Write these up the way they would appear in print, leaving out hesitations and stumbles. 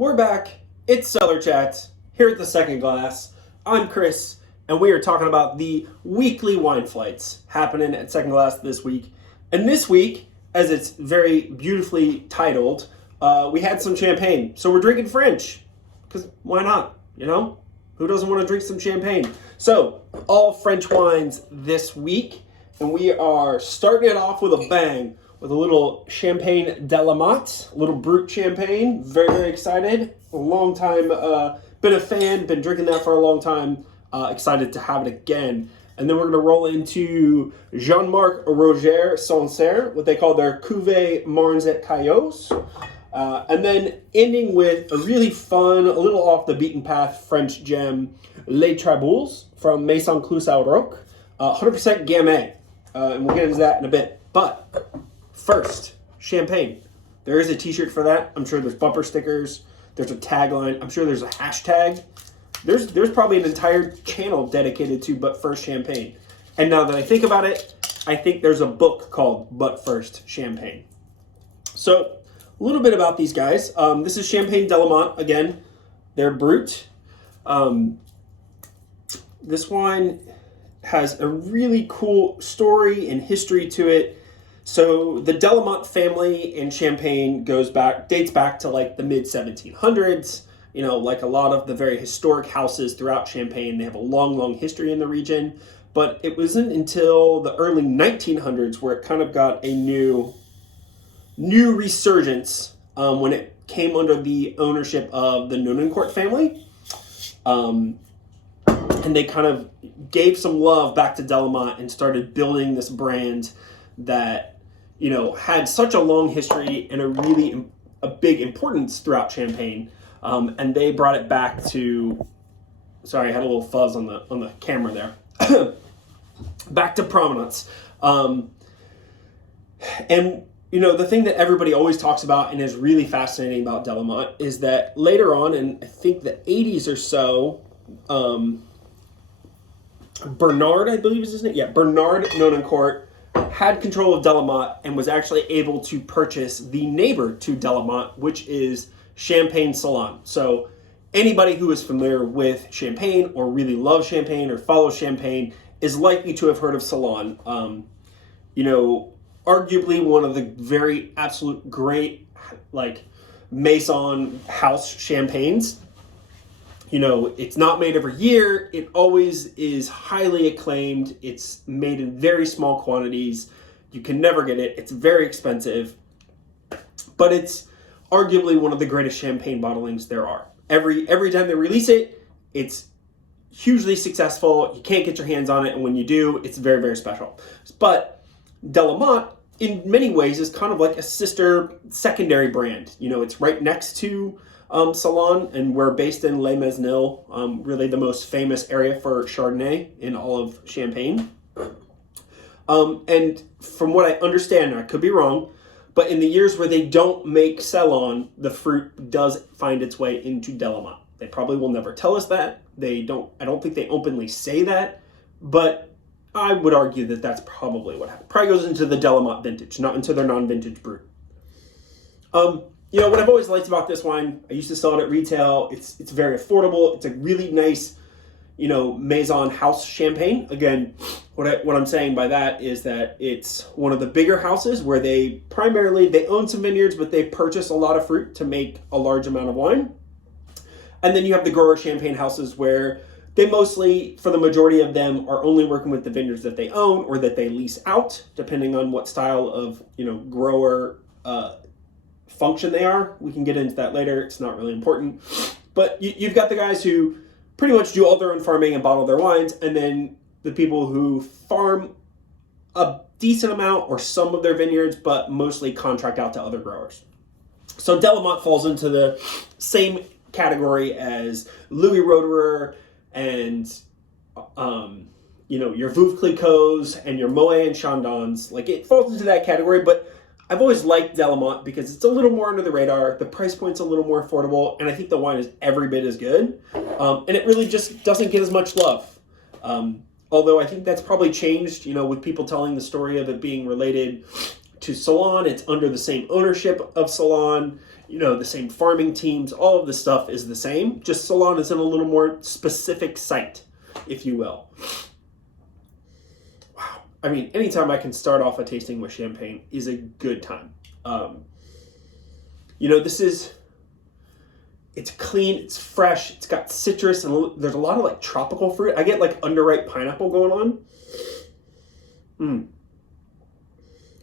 We're back. It's Cellar Chat here at the Second Glass. I'm Chris, and we are talking about the weekly wine flights happening at Second Glass this week. And this week, as it's very beautifully titled, we had some champagne. So we're drinking French, because why not? You know, who doesn't want to drink some champagne? So all French wines this week, and we are starting it off with a bang with a little Champagne de Lamont, a little Brut champagne. Very, very excited. A long time, been a fan, been drinking that for a long time. Excited to have it again. And then we're going to roll into Jean-Marc Roger Sancerre, what they call their Cuvée Marnes et Caillots. And then ending with a really fun, a little off the beaten path French gem, Les Traboules from Maison Clos-Roch, 100% Gamay. And we'll get into that in a bit. But first, champagne. There is a t-shirt for that. I'm sure there's bumper stickers. There's a tagline. I'm sure there's a hashtag. There's probably an entire channel dedicated to But First Champagne. And now that I think about it, I think there's a book called But First Champagne. So, a little bit about these guys. This is Champagne de Lamont again. They're Brut. This wine has a really cool story and history to it. So the de Lamont family in Champagne dates back to like the mid 1700s. You know, like a lot of the very historic houses throughout Champagne, they have a long, long history in the region. But it wasn't until the early 1900s where it kind of got a new resurgence when it came under the ownership of the Nonancourt family. And they kind of gave some love back to de Lamont and started building this brand that, you know, had such a long history and a big importance throughout Champagne. And they brought it back to, sorry, I had a little fuzz on the camera there. Back to prominence. And, you know, the thing that everybody always talks about and is really fascinating about de Lamont is that later on, in I think the 80s or so, Bernard, I believe is his name. Yeah, Bernard Nonancourt had control of de Lamont and was actually able to purchase the neighbor to de Lamont, which is Champagne Salon. So anybody who is familiar with Champagne or really loves Champagne or follows Champagne is likely to have heard of Salon. You know, arguably one of the very absolute great, like, Maison house champagnes. You know, it's not made every year. It always is highly acclaimed. It's made in very small quantities. You can never get it. It's very expensive. But it's arguably one of the greatest champagne bottlings there are. Every time they release it, it's hugely successful. You can't get your hands on it. And when you do, it's very, very special. But de Lamont, in many ways, is kind of like a sister secondary brand. You know, it's right next to Salon, and we're based in Les Mesnil, really the most famous area for Chardonnay in all of Champagne. And from what I understand, I could be wrong, but in the years where they don't make Salon, the fruit does find its way into de Lamont. They probably will never tell us that. I don't think they openly say that, but I would argue that that's probably what happened. Probably goes into the de Lamont vintage, not into their non-vintage Brut. You know, what I've always liked about this wine, I used to sell it at retail. It's very affordable. It's a really nice, you know, Maison house champagne. Again, what I'm saying by that is that it's one of the bigger houses where they own some vineyards, but they purchase a lot of fruit to make a large amount of wine. And then you have the grower champagne houses where they mostly, for the majority of them, are only working with the vineyards that they own or that they lease out, depending on what style of, you know, grower function they are. We can get into that later. It's not really important. But you've got the guys who pretty much do all their own farming and bottle their wines, and then the people who farm a decent amount or some of their vineyards, but mostly contract out to other growers. So de Lamont falls into the same category as Louis Roederer and you know, your Veuve Clicquots and your Moet and Chandons. Like, it falls into that category, but I've always liked de Lamont because it's a little more under the radar, the price point's a little more affordable, and I think the wine is every bit as good. And it really just doesn't get as much love. Although I think that's probably changed, you know, with people telling the story of it being related to Salon. It's under the same ownership of Salon. You know, the same farming teams. All of this stuff is the same. Just Salon is in a little more specific site, if you will. Wow. I mean, anytime I can start off a tasting with champagne is a good time. You know, it's clean, it's fresh, it's got citrus, and there's a lot of like tropical fruit. I get like underripe pineapple going on.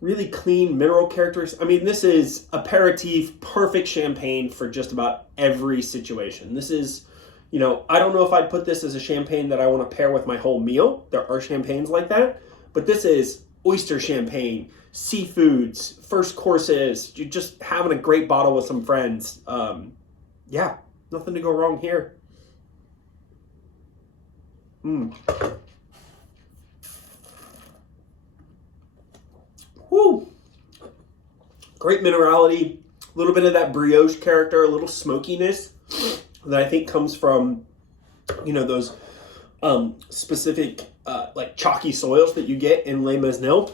Really clean mineral characters. I mean, this is aperitif, perfect champagne for just about every situation. This is, you know, I don't know if I'd put this as a champagne that I want to pair with my whole meal. There are champagnes like that, but this is oyster champagne, seafoods, first courses, you're just having a great bottle with some friends. Yeah, nothing to go wrong here. Woo! Great minerality, a little bit of that brioche character, a little smokiness that I think comes from, you know, those specific like chalky soils that you get in Les Mesnil.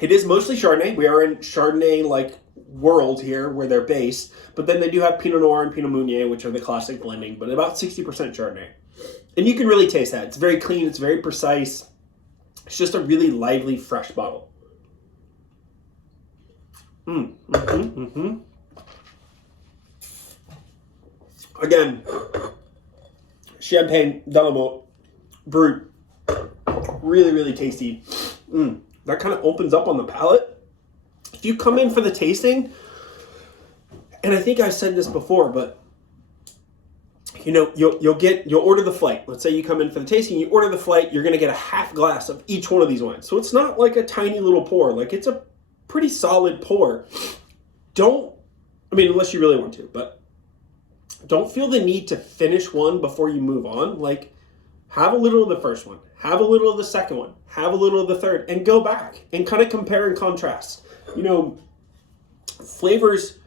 It is mostly Chardonnay. We are in Chardonnay like world here where they're based, but then they do have Pinot Noir and Pinot Meunier, which are the classic blending, but about 60% Chardonnay. And you can really taste that. It's very clean, it's very precise. It's just a really lively, fresh bottle. Again, Champagne de Lamont Brut. Really, really tasty. That kind of opens up on the palate. If you come in for the tasting, and I think I've said this before, but you know, you'll order the flight. Let's say you come in for the tasting, you order the flight, you're gonna get a half glass of each one of these wines. So it's not like a tiny little pour, like it's a pretty solid pour. Unless you really want to, but don't feel the need to finish one before you move on. Like, have a little of the first one, have a little of the second one, have a little of the third, and go back and kind of compare and contrast. You know, flavors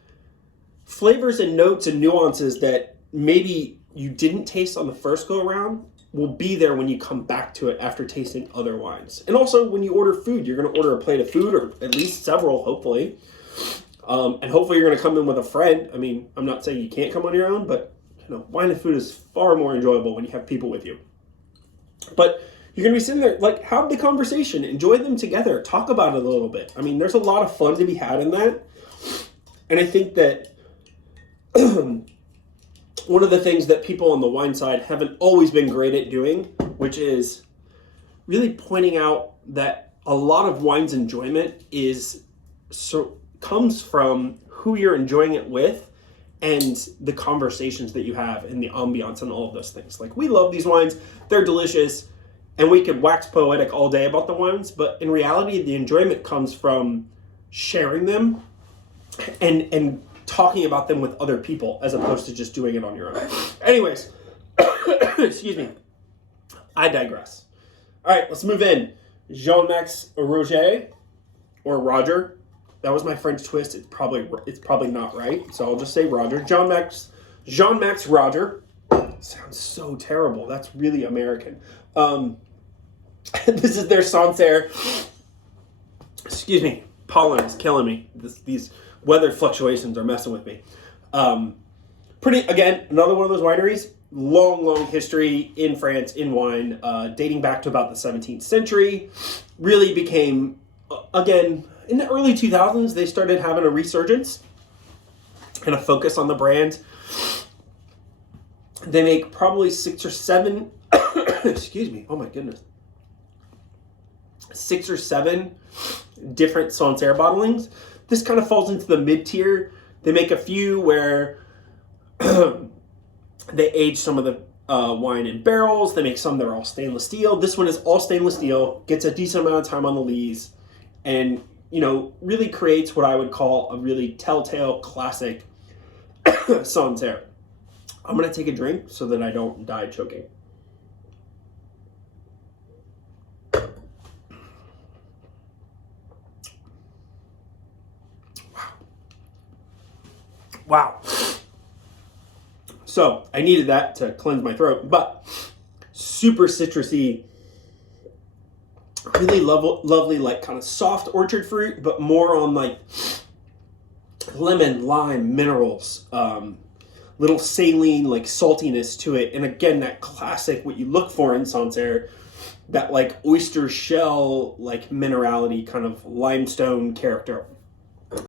and notes and nuances that maybe you didn't taste on the first go around will be there when you come back to it after tasting other wines. And also when you order food, you're going to order a plate of food, or at least several, hopefully. And hopefully you're going to come in with a friend. I mean, I'm not saying you can't come on your own, but you know, wine and food is far more enjoyable when you have people with you. But you're going to be sitting there, like, have the conversation, enjoy them together, talk about it a little bit. I mean, there's a lot of fun to be had in that. And I think that one of the things that people on the wine side haven't always been great at doing, which is really pointing out that a lot of wine's enjoyment comes from who you're enjoying it with and the conversations that you have and the ambiance and all of those things. Like, we love these wines, they're delicious, and we could wax poetic all day about the wines, but in reality, the enjoyment comes from sharing them and talking about them with other people as opposed to just doing it on your own. Anyways, excuse me, I digress. All right, let's move in. Jean-Max Roger, or Roger. That was my French twist. It's probably not right, so I'll just say Roger. Jean-Max Roger. Sounds so terrible. That's really American. This is their Sancerre. Excuse me. Pollen is killing me. These weather fluctuations are messing with me. Again, another one of those wineries. Long history in France in wine, dating back to about the 17th century. Really became, again, in the early 2000s, they started having a resurgence and a focus on the brand. They make probably 6 or 7, excuse me, oh my goodness, 6 or 7 different Sancerre bottlings. This kind of falls into the mid-tier. They make a few where they age some of the wine in barrels. They make some that are all stainless steel. This one is all stainless steel, gets a decent amount of time on the lees, and, you know, really creates what I would call a really telltale classic Sancerre. I'm going to take a drink so that I don't die choking. Wow. So I needed that to cleanse my throat, but super citrusy, really lovely, like kind of soft orchard fruit, but more on like lemon, lime, minerals, little saline, like saltiness to it. And again, that classic, what you look for in Sancerre, that like oyster shell, like minerality, kind of limestone character.